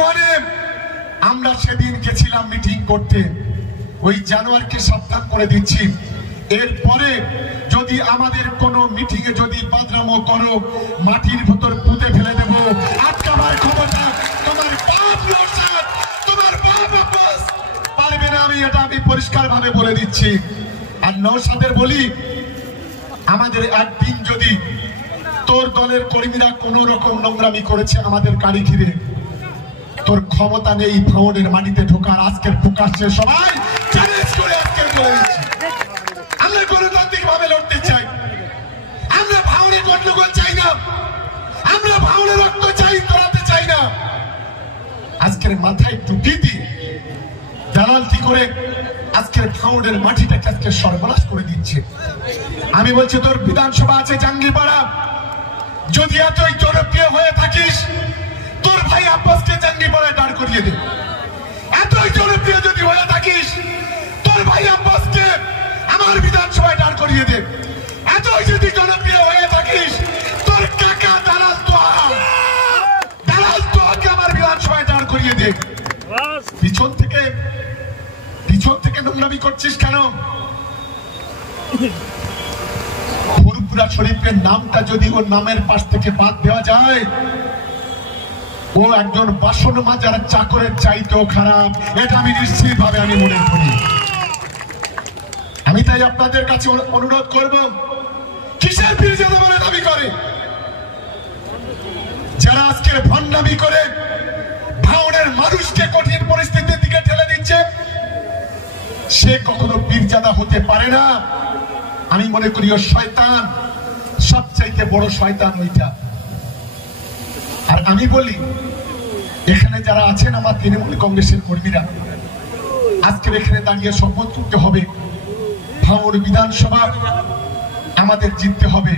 ওয়ানে আমরা সেদিন গেছিলাম মিটিং করতে। ওই জানোয়ারকে সাবধান করে দিচ্ছি, এরপরে যদি আমাদের কোনো মিটিং এ যদি বদনামো করো মাটির ভেতর পুঁতে ফেলে দেব। আটকাবার ক্ষমতা তোমার বাপ নওশাদ, তোমার বাপ আব্বাস পারবে না। আমি পরিষ্কার ভাবে বলে দিচ্ছি। আর নওশাদের বলি, আমাদের একদিন যদি তোর দলের কর্মীরা কোন রকম নোংরামি করেছে আমাদের গাড়ি ঘিরে, তোর ক্ষমতা নেই ভাঙনের মাটিতে ঢোকার। আজকের প্রকাশ্যে সবাই চ্যালেঞ্জ করে আজকের বলে দিচ্ছি, আমরা গণতান্ত্রিক ভাবে লড়তে চাই। আমরা ভাঙনের গন্ডগোল চাই না, আমরা ভাঙনের রক্ত চাই, তোলাতে চাই না। আজকের মাথায় টুপি দিয়ে দালালতি করে আজকের ভাঙনের মাটিটাকে আজকে সর্বনাশ করে দিচ্ছে। আমি বলছি, তোর বিধানসভা আছে জাঙ্গিপাড়া, যদি এতই জনপ্রিয় হয়ে থাকিস তোর ভাই আব্বাসকে জাঙ্গিপাড়ায় দাঁড় করিয়ে দে। এতই জনপ্রিয় যদি হয়ে থাকিস তোর ভাই আব্বাসকে আমার বিধানসভায় দাঁড় করিয়ে দে। এতই যদি জনপ্রিয় হয়ে থাকিস তোর কাকা দালাল তোহাকে আমার বিধানসভায় দাঁড় করিয়ে দে। পিছন থেকে নোংরামি করছিস কেন? ফুরফুরা শরীফের নামটা যদি ওর নামের পাশ থেকে বাদ দেওয়া যায়, ও একজন বাসন মাজার চাকরের চাইতেও খারাপ, এটা আমি নিশ্চিত ভাবে আমি মনে করি। আমি তাই আপনাদের কাছে অনুরোধ করব, কিসের পীরজাদা বলে দাবি করে যারা আজকের ভণ্ডামি করে ভাঙনের মানুষকে কঠিন পরিস্থিতির দিকে ঠেলে দিচ্ছে, সে কখনো পীরজাদা হতে পারে না। আমি মনে করি ও শয়তান, সবচাইতে বড় শয়তান ওইটা। আর আমি বলি, এখানে যারা আছেন আমার তৃণমূল কংগ্রেসের কর্মীরা, আজকের এখানে দাঁড়িয়ে শপথ করতে হবে, ভাঙড় বিধানসভা আমাদের জিততে হবে।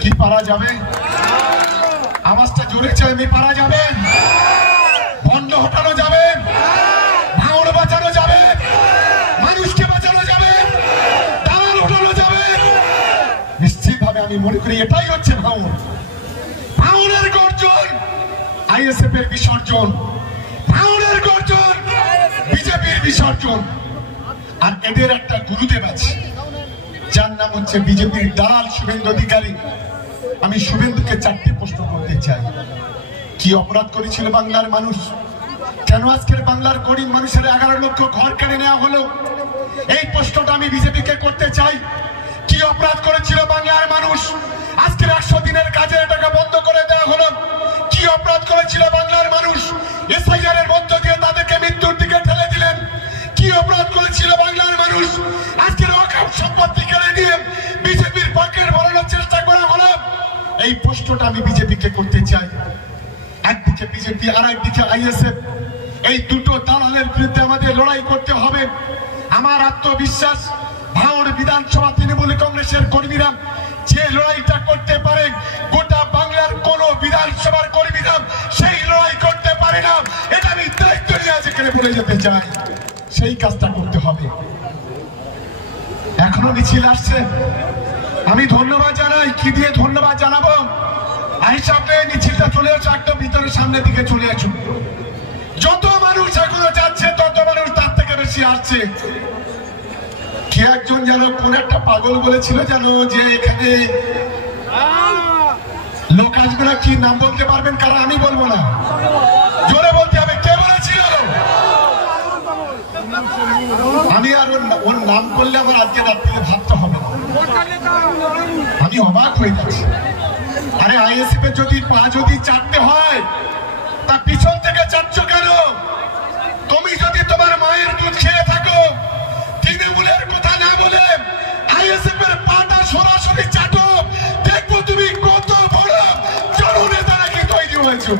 কি পারা যাবে? আওয়াজটা জোরে চাই, পারা যাবে? ভণ্ড হটানো যাবে, ভাঙড় বাঁচানো যাবে, মানুষকে বাঁচানো যাবে, দালাল হটানো যাবে। নিশ্চিত ভাবে আমি মনে করি এটাই হচ্ছে ভাঙড়ের গর্জন, আইএসএফ এর বিসর্জন, ভাঙড়ের গর্জন, বিজেপির বিসর্জন। আর এদের একটা গুরুদেব আছে যার নাম হচ্ছে বিজেপির দালাল শুভেন্দু অধিকারী। আমি শুভেন্দুকে চারটি প্রশ্ন করতে চাই। কি অপরাধ করেছিল বাংলার মানুষ? কেন আজকের বাংলার গরিব মানুষের 11 লক্ষ ঘর কেড়ে নেওয়া হলো? এই প্রশ্নটা আমি বিজেপিকে করতে চাই। কি অপরাধ করেছিল বাংলার মানুষ? আজকের 100 দিনের কাজের টাকা বন্ধ করে দেওয়া হলো। কি অপরাধ করেছিল বাংলার মানুষ? এসআইআর এর মধ্য দিয়ে তাদেরকে মৃত্যুর দিকে ঠেলে দিলেন। কি অপরাধ করেছিল বাংলার মানুষ? আজকের অকাপ সম্পত্তি কেড়ে নিয়ে বিজেপির পকেট ভরানোর চেষ্টা করা হলো। এই প্রশ্নটা আমি বিজেপিকে করতে চাই। একদিকে বিজেপি আর একদিকে আইএসএফ, এই দুটো দালালের বিরুদ্ধে আমাদের লড়াই করতে হবে। আমার আত্মবিশ্বাস, ভাঙড় বিধানসভা তৃণমূল কংগ্রেসের কর্মীরা যে লড়াইটা করতে পারে, গোটা বাংলার কোন বিধানসভার কর্মীরা সেই লড়াই করতে পারে না। এটা আমি দায়িত্ব নিয়ে যেখানে বলে যেতে চাই, সেই কাজটা করতে হবে। এখনো মিছিল আসছে, আমি ধন্যবাদ জানাই। কি দিয়ে ধন্যবাদ জানাবো? হিসাবে মিছিলটা চলে আসো, একদম ভিতরের সামনের দিকে চলে আসুন। যত মানুষ এখনো যাচ্ছে তত মানুষ তার থেকে বেশি আসছে। কে একজন যেন কোন একটা পাগল বলেছিল যেন যে এখানে লোক আসবে না। কি নাম বলতে পারবেন? কারণ আমি বলবো না, জোরে বলতে হবে। কে বলেছিল? আমি আর ওর নাম করলে আমার আজকে রাত্রিতে ভাবতে হবে না। আমি অবাক হয়ে যাচ্ছি। আরে আইএসএফ এর যদি পা যদি চাটতে হয় তা পিছন থেকে চাটছো কেন? তুমি যদি তোমার মায়ের দুধ খেয়ে থাকো, তৃণমূলের কথা না বলে আইএসএফ এর পাটা সরাসরি চাটো, দেখবো তুমি কত বড় জননেতা নাকি তৈরি হয়েছো।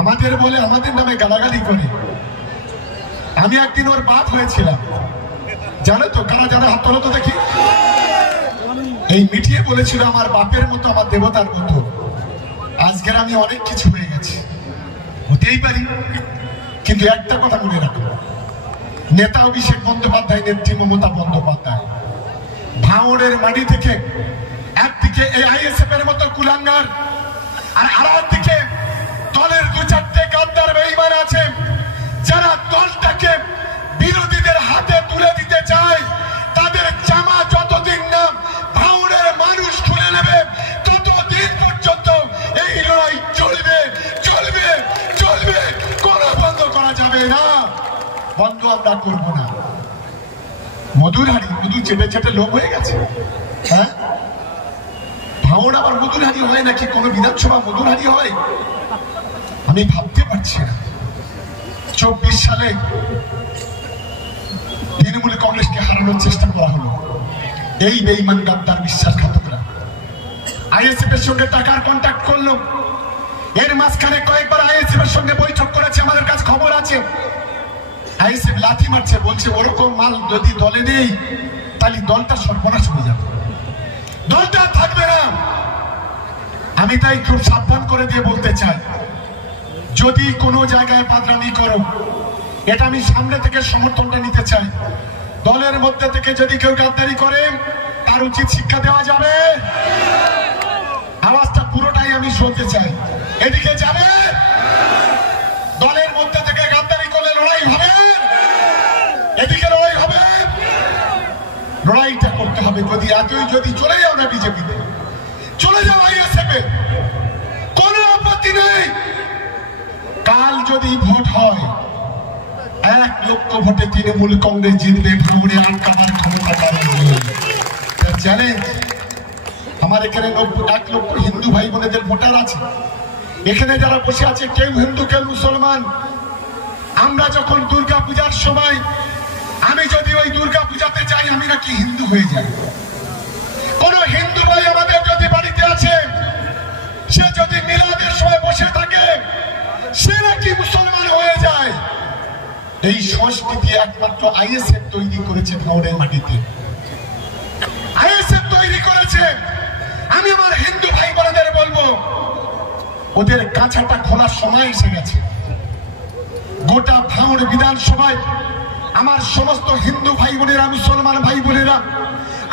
আমাদের বলে আমাদের নামে গালাগালি করে। আমি একদিন ওর বাপ হয়েছিলাম, জানো তো? কারা যারা হাত তোলো তো দেখি। এই মিটিয়ে বলেছিল আমার বাপের মতো, আমার দেবতার মতো। আজকের আমি অনেক কিছু হয়ে গেছি, হতেই পারি, কিন্তু একটা কথা মনে রাখো, নেতা অভিষেক বন্দ্যোপাধ্যায়, নেত্রী মমতা বন্দ্যোপাধ্যায় ভাঙড়ের মাটি থেকে একদিকে এই আইএসএফ এর মতো কুলাঙ্গার, আর আরেকদিকে দলের 2-4টে গাদ্দার বন্ধ আমরা করব না। মধুর হাড়ি, মধু চেটে চেটে লোক হয়ে গেছে। হ্যাঁ, ভাঙড় আবার মধুর হাড়ি হয় নাকি? কোন বিধানসভা মধুর হাড়ি হয়? আমি ভাবতে পারছি না। 24 সালে তৃণমূল কংগ্রেসকে হারানোর চেষ্টা করা হলো। এই বেঈমান গাদ্দার বিশ্বাসঘাতকরা আইএসএফ এর সঙ্গে টাকার কন্ট্যাক্ট করলো। এর মাঝখানে কয়েকবার আইএসএফ এর সঙ্গে বৈঠক করেছে, আমাদের কাছে খবর আছে। আইএসএফ লাথি মারছে, বলছে ওরকম মাল যদি দলে নেই তাহলে দলটা সর্বনাশ হয়ে যাবে, দলটা থাকবে না। আমি তাই খুব সাবধান করে দিয়ে বলতে চাই, যদি কোনো জায়গায় বাদরামি করো, এটা আমি সামনে থেকে সমর্থনটা নিতে চাই। দলের মধ্যে থেকে যদি কেউ গাদ্দারি করে তার উচিত শিক্ষা দেওয়া যাবে। আওয়াজটা পুরোটাই আমি শুনতে চাই। এদিকে যাবে, দলের মধ্যে থেকে গাদ্দারি করলে লড়াই হবে, এদিকে লড়াই হবে, লড়াইটা করতে হবে। যদি এতই যদি চলে যাও না বিজেপিতে, চলে যাও আইএসএফ এ, কোনো আপত্তি নেই। কাল যদি ভোট হয়, 1 লক্ষ ভোটে তৃণমূল কংগ্রেস জিতবে, ভাঙড়ে আটকাবার ক্ষমতা কারণ নেই। চ্যালেঞ্জ। আমার এখানে 1 লক্ষ হিন্দু ভাই বোনেদের ভোটার আছে। এখানে যারা বসে আছে কেউ হিন্দু কেউ মুসলমান। আমরা যখন দুর্গা পূজার সময়, আমি যদি ওই দুর্গা পূজাতে যাই, আমি নাকি হিন্দু হয়ে যাই। কোন হিন্দু ভাই আমাদের যদি বাড়িতে আছে, সে যদি মিলাদের সময় বসে থাকে, সে নাকি মুসলমান হয়ে যায়। এই সংস্কৃতি একমাত্র আইএসএফ তৈরি করেছে ভাঙড়ের মাটিতে, আইএসএফ তৈরি করেছে। আমি আমার হিন্দু ভাই বোনেদের বলবো, ওদের কাঁচাটা খোলার সময় এসে গেছে। গোটা ভাঙড় বিধানসভায় আমার সমস্ত হিন্দু ভাই বোনেরা, মুসলমান ভাই বোনেরা,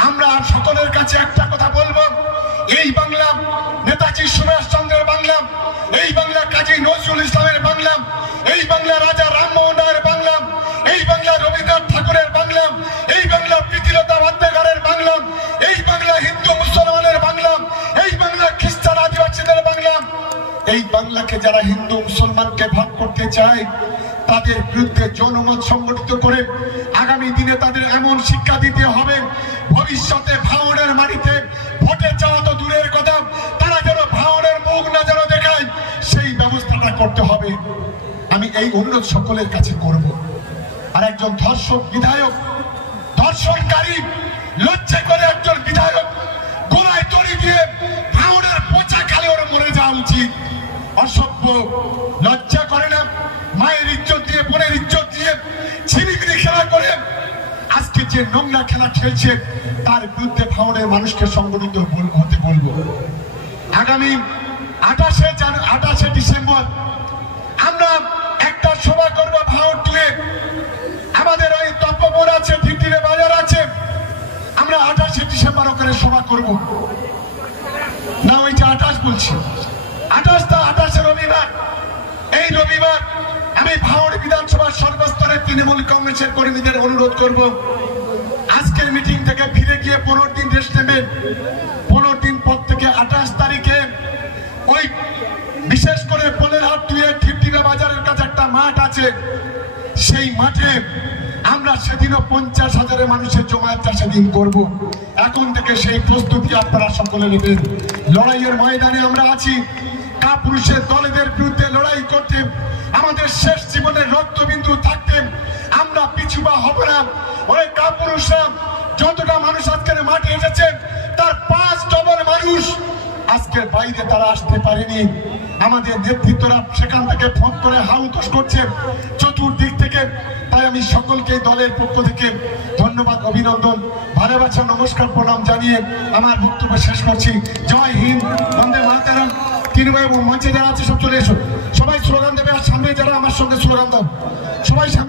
আমরা সকলের কাছে একটা কথা বলবো, এই বাংলা নেতাজি সুভাষচন্দ্রের বাংলা, এই বাংলা কাজী নজরুল ইসলামের বাংলা, এই বাংলা রাজা রামমোহন রায়ের বাংলা, এই বাংলা রবীন্দ্রনাথ ঠাকুরের বাংলা, এই বাংলা প্রীতিলতা বাদ্যকারের বাংলা, এই বাংলা হিন্দু মুসলমানের বাংলা, এই বাংলা খ্রিস্টান আদিবাসীদের বাংলা। এই বাংলাকে যারা হিন্দু মুসলমানকে ভাগ করতে চায়, তাদের বিরুদ্ধে জনমত সংগঠিত করে আগামী দিনে তাদের এমন শিক্ষা দিতে হবে, ভবিষ্যতে ভাঙড়ের মাটিতে ভোটে যাওয়া তো দূরের কথা, তারা যেন ভাঙড়ের মুখ না যেন দেখায়, সেই ব্যবস্থাটা করতে হবে। আমি এই অনুরোধ সকলের কাছে করব। আর একজন ধর্ষক বিধায়ক, ধর্ষণকারী, লজ্জা করে একজন বিধায়ক গোলায় দড়ি দিয়ে ভাঙড়ের পচা খালে ওর মরে যাওয়া উচিত। অসভ্য, লজ্জা করে না? মায়ের ইজ্জত দিয়ে, বোনের ইজ্জত দিয়ে ছিনিমিনি খেলা করে আজকে যে নোংরা খেলা খেলছে, তার বিরুদ্ধে ভাঙড়ের মানুষকে সংগঠিত হতে বলবো। আগামী 28শে ডিসেম্বর আমরা একটা সভা করব ভাঙড় টুয়ে। আমাদের ওই তপবন আছে, টিটিরে বাজার আছে, আমরা 28শে ডিসেম্বর ওখানে সভা করব। না, ওইটা 28 বলছি, 28শে রবিবার। এই রবিবার আমি ভাঙড় বিধানসভার সর্বস্তরের তৃণমূল কংগ্রেসের কর্মীদের অনুরোধ করব, আজকের মিটিং থেকে ফিরে গিয়ে 15 দিন রেস্ট নেবেন। 15 দিন পর থেকে 28 তারিখে ওই বিশেষ করে পোলেরহাট টুয়ে ঠিকঠিকা বাজারের কাছে একটা মাঠ আছে, সেই মাঠে আমরা সেদিনও 50,000 মানুষের জমায়েতটা সেদিন করব। এখন থেকে সেই প্রস্তুতি আপনারা সকলে নেবেন। লড়াইয়ের ময়দানে আমরা আছি। কাপুরুষের দলেদের বিরুদ্ধে লড়াই করতে আমাদের শেষ জীবনের রক্তবিন্দু থাকতে আমরা পিছু পা হব না। ওই কাপুরুষরা যতটা মানুষ আজকের মাঠে এসেছে, তার 5 ডবল মানুষ আজকের বাইরে তারা আসতে পারেনি। আমাদের নেতৃত্বরা সেখান থেকে ফোন করে হাউতোষ করছে চতুর্দিক থেকে। তাই আমি সকলকে দলের পক্ষ থেকে ধন্যবাদ, অভিনন্দন, ভালোবাসা, নমস্কার, প্রণাম জানিয়ে আমার বক্তব্য শেষ করছি। জয় হিন্দ, বন্দে মাতরম। তৃণমূল এবং মঞ্চে যারা আছে সব চলে এসো, সবাই স্লোগান দেবে। আর সামনে যারা আমার সঙ্গে স্লোগান দাও, সবাই